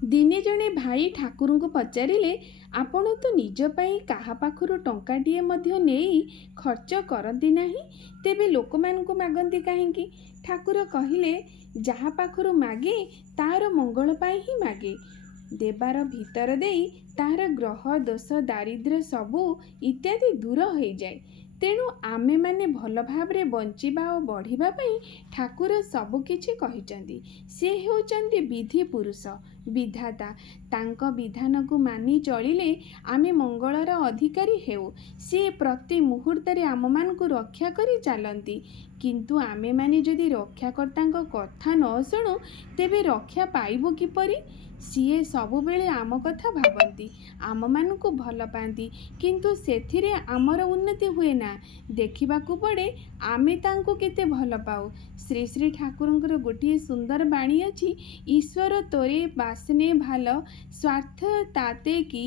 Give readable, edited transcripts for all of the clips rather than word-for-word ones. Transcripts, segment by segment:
ଦିନେ ଜଣେ ଭାଇ ଠାକୁରଙ୍କୁ ପଚାରିଲେ, ଆପଣ ତ ନିଜ ପାଇଁ କାହା ପାଖରୁ ଟଙ୍କାଟିଏ ମଧ୍ୟ ନେଇ ଖର୍ଚ୍ଚ କରନ୍ତି ନାହିଁ, ତେବେ ଲୋକମାନଙ୍କୁ ମାଗନ୍ତି କାହିଁକି? ଠାକୁର କହିଲେ, ଯାହା ପାଖରୁ ମାଗେ ତାର ମଙ୍ଗଳ ପାଇଁ ହିଁ ମାଗେ। ଦେବାର ଭିତର ଦେଇ ତାହାର ଗ୍ରହ ଦୋଷ ଦାରିଦ୍ର୍ୟ ସବୁ ଇତ୍ୟାଦି ଦୂର ହୋଇଯାଏ। ତେଣୁ ଆମେମାନେ ଭଲ ଭାବରେ ବଞ୍ଚିବା ଓ ବଢ଼ିବା ପାଇଁ ଠାକୁର ସବୁ କିଛି କହିଛନ୍ତି। ସେ ହେଉଛନ୍ତି ବିଧି ପୁରୁଷ, ବିଧାତା। ତାଙ୍କ ବିଧାନକୁ ମାନି ଚଳିଲେ ଆମେ ମଙ୍ଗଳର ଅଧିକାରୀ ହେଉ। ସେ ପ୍ରତି ମୁହୂର୍ତ୍ତରେ ଆମମାନଙ୍କୁ ରକ୍ଷା କରି ଚାଲନ୍ତି। କିନ୍ତୁ ଆମେମାନେ ଯଦି ରକ୍ଷାକର୍ତ୍ତାଙ୍କ କଥା ନ ଶୁଣୁ, ତେବେ ରକ୍ଷା ପାଇବୁ କିପରି? ସିଏ ସବୁବେଳେ ଆମ କଥା ଭାବନ୍ତି, ଆମମାନଙ୍କୁ ଭଲ ପାଆନ୍ତି, କିନ୍ତୁ ସେଥିରେ ଆମର ଉନ୍ନତି ହୁଏ ନା। ଦେଖିବାକୁ ପଡ଼େ ଆମେ ତାଙ୍କୁ କେତେ ଭଲ ପାଉ। ଶ୍ରୀ ଶ୍ରୀ ଠାକୁରଙ୍କର ଗୋଟିଏ ସୁନ୍ଦର ବାଣୀ ଅଛି, ଈଶ୍ୱର ତୋରେ ବାସନେ ভালো, ସ୍ୱାର୍ଥ ତାତେ କି,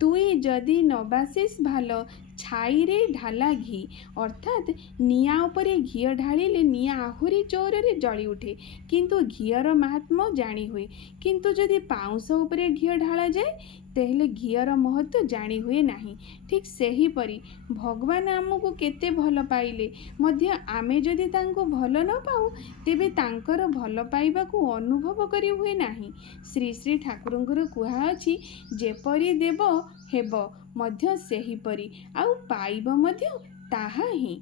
তুই ଯଦି ନ ବାସିস ভালো, ଛାଇରେ ଢାଲା ଘି। ଅର୍ଥାତ୍ ନିଆଁ ଉପରେ ଘିଅ ଢାଳିଲେ ନିଆଁ ଆହୁରି ଜୋରରେ ଜଳି ଉଠେ, କିନ୍ତୁ ଘିଅର ମାହାତ୍ମ୍ୟ ଜାଣି ହୁଏ। କିନ୍ତୁ ଯଦି ପାଉଁଶ ଉପରେ ଘିଅ ଢଳାଯାଏ, ତେହେଲେ ଘିଅର ମହତ୍ତ୍ୱ ଜାଣି ହୁଏ ନାହିଁ। ଠିକ୍ ସେହିପରି ଭଗବାନ ଆମକୁ କେତେ ଭଲ ପାଇଲେ ମଧ୍ୟ ଆମେ ଯଦି ତାଙ୍କୁ ଭଲ ନ ପାଉ, ତେବେ ତାଙ୍କର ଭଲ ପାଇବାକୁ ଅନୁଭବ କରି ହୁଏ ନାହିଁ। ଶ୍ରୀ ଶ୍ରୀ ଠାକୁରଙ୍କର କୁହାଅଛି, ଯେପରି ଦେବ ହେବ ମଧ୍ୟ ସେହିପରି, ଆଉ ପାଇବ ମଧ୍ୟ ତାହା ହିଁ।